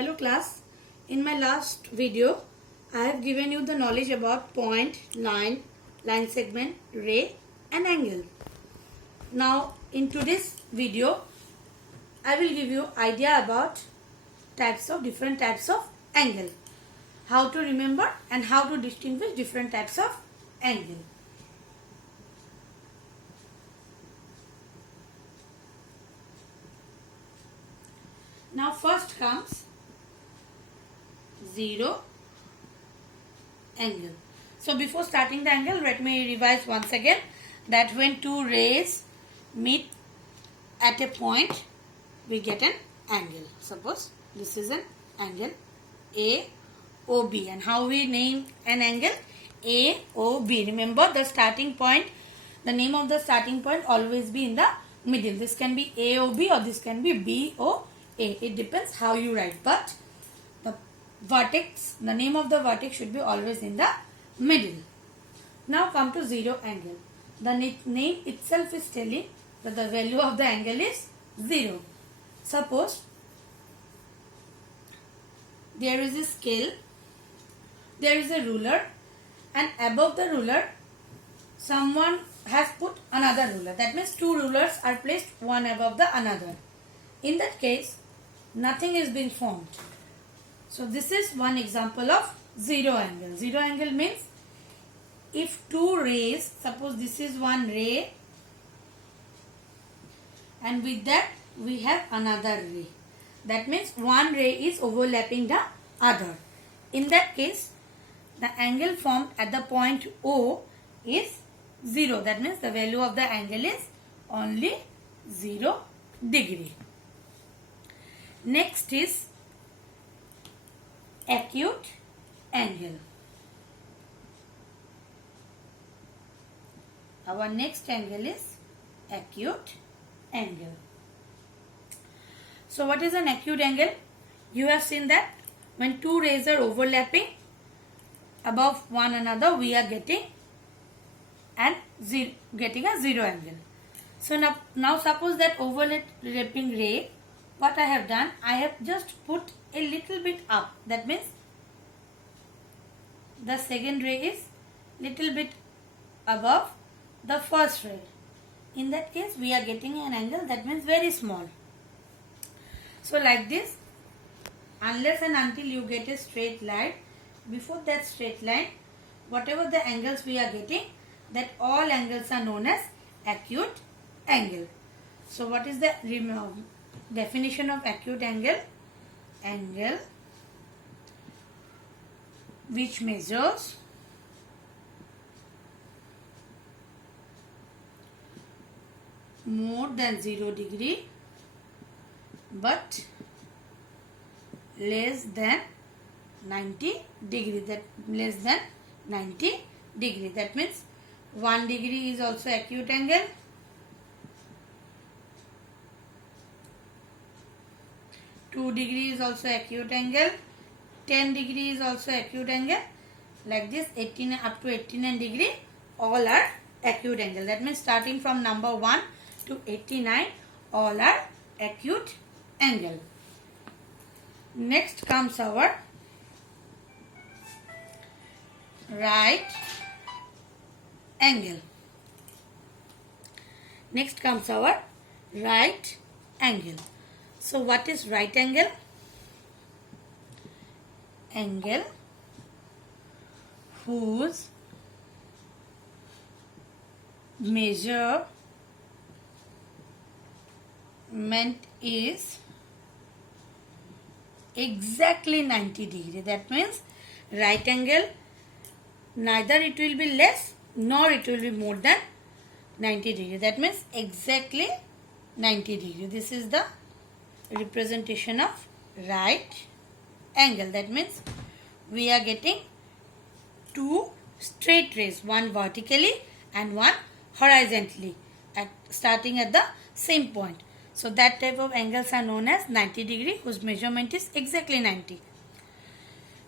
Hello class, in my last video I have given you the knowledge about point, line, line segment, ray and angle. Now in today's video I will give you idea about different types of angle. How to remember and how to distinguish different types of angle. Now first comes zero angle. So before starting the angle, let me revise once again that when two rays meet at a point, we get an angle. Suppose this is an angle AOB, and how we name an angle? AOB. Remember the starting point, the name of the starting point always be in the middle. This can be AOB or this can be BOA. It depends how you write, but the vertex, the name of the vertex should be always in the middle. Now come to zero angle. The name itself is telling that the value of the angle is 0. Suppose there is a scale, there is a ruler, and above the ruler someone has put another ruler. That means two rulers are placed one above the another. In that case, nothing is being formed. So this is one example of zero angle. Zero angle means if two rays, suppose this is one ray and with that we have another ray. That means one ray is overlapping the other. In that case, the angle formed at the point O is 0. That means the value of the angle is only 0 degree. Next is acute angle. Our next angle is acute angle. So what is an acute angle? You have seen that when two rays are overlapping above one another, we are getting a zero angle. So now suppose that overlapping ray, what I have done, I have just put a little bit up. That means the second ray is little bit above the first ray. In that case, we are getting an angle that means very small. So like this, unless and until you get a straight line, before that straight line, whatever the angles we are getting, that all angles are known as acute angle. So what is the definition of acute angle? Angle which measures more than 0 degree but less than 90 degree. That less than 90 degree. That means 1 degree is also acute angle. 2 degree is also acute angle. 10 degree is also acute angle. Like this, 18 up to 89 degree, all are acute angle. That means starting from number 1 to 89, all are acute angle. Next comes our right angle. Next comes our right angle. So what is right angle? Angle whose measurement is exactly 90 degree. That means right angle, neither it will be less nor it will be more than 90 degree. That means exactly 90 degree. This is the representation of right angle. That means we are getting two straight rays, one vertically and one horizontally, starting at the same point. So that type of angles are known as 90 degree, whose measurement is exactly 90.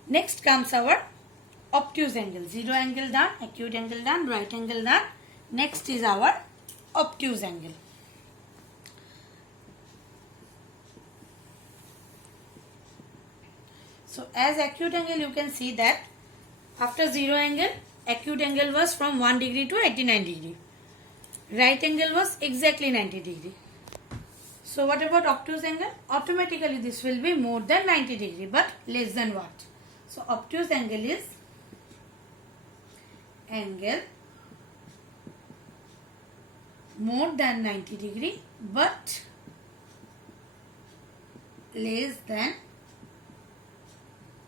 Next comes our obtuse angle. Zero angle done, acute angle done, right angle done. Next is our obtuse angle. So as acute angle, you can see that after zero angle, acute angle was from 1 degree to 89 degree. Right angle was exactly 90 degree. So what about obtuse angle? Automatically this will be more than 90 degree, but less than what? So obtuse angle is angle more than 90 degree but less than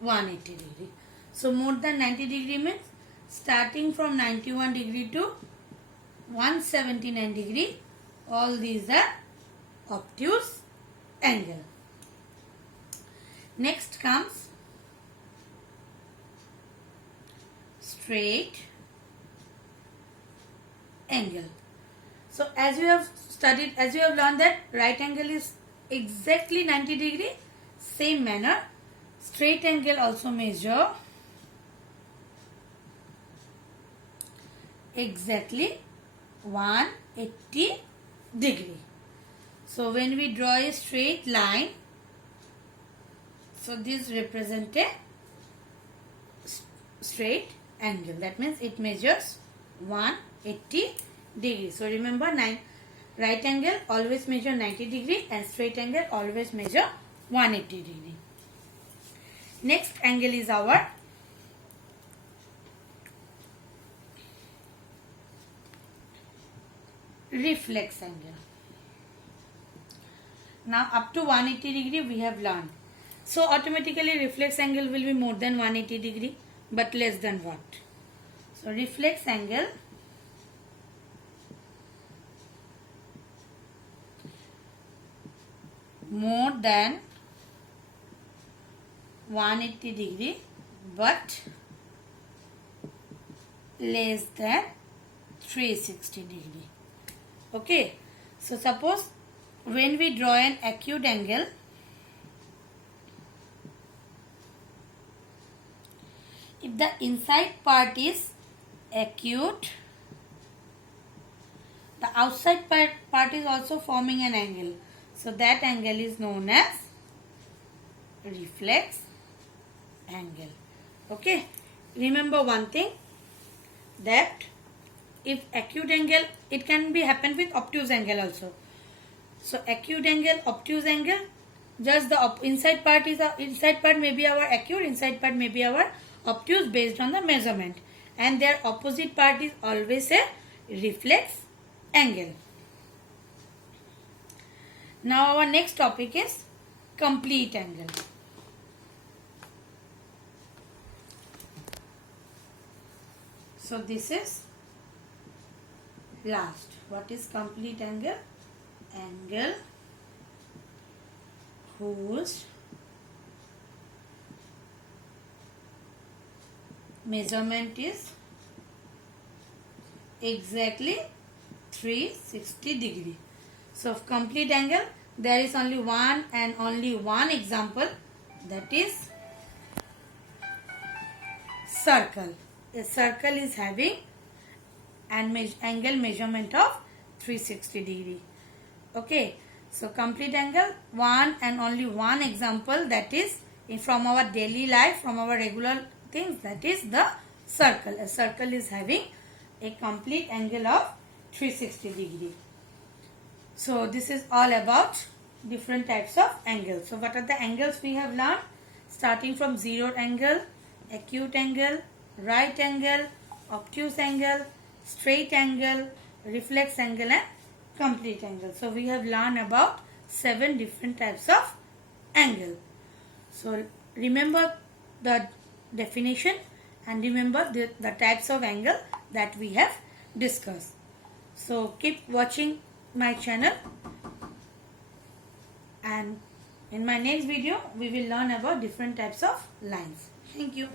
180 degree. So more than 90 degree means starting from 91 degree to 179 degree, all these are obtuse angle. Next comes straight angle. So as you have studied, as you have learned that right angle is exactly 90 degree, same manner straight angle also measure exactly 180 degree. So when we draw a straight line, so this represents a straight angle. That means it measures 180 degree. So remember, right angle always measure 90 degree and straight angle always measure 180 degree. Next angle is our reflex angle. Now up to 180 degree we have learned. So automatically reflex angle will be more than 180 degree but less than what? So reflex angle more than 180 degree but less than 360 degree. Okay, so suppose when we draw an acute angle, if the inside part is acute, the outside part is also forming an angle. So that angle is known as reflex angle. Okay, remember one thing, that if acute angle, it can be happen with obtuse angle also. So acute angle, obtuse angle, just the inside part may be our acute, inside part may be our obtuse based on the measurement, and their opposite part is always a reflex angle. Now our next topic is complete angle. So this is last. What is complete angle? Angle whose measurement is exactly 360 degree. So of complete angle, there is only one and only one example, that is circle. A circle is having an angle measurement of 360 degree. Okay, so complete angle, one and only one example, that is from our daily life, from our regular things, that is the circle. A circle is having a complete angle of 360 degree. So this is all about different types of angles. So what are the angles we have learned? Starting from zero angle, acute angle, right angle, obtuse angle, straight angle, reflex angle and complete angle. So we have learned about 7 different types of angle. So remember the definition and remember the types of angle that we have discussed. So keep watching my channel, and in my next video we will learn about different types of lines. Thank you.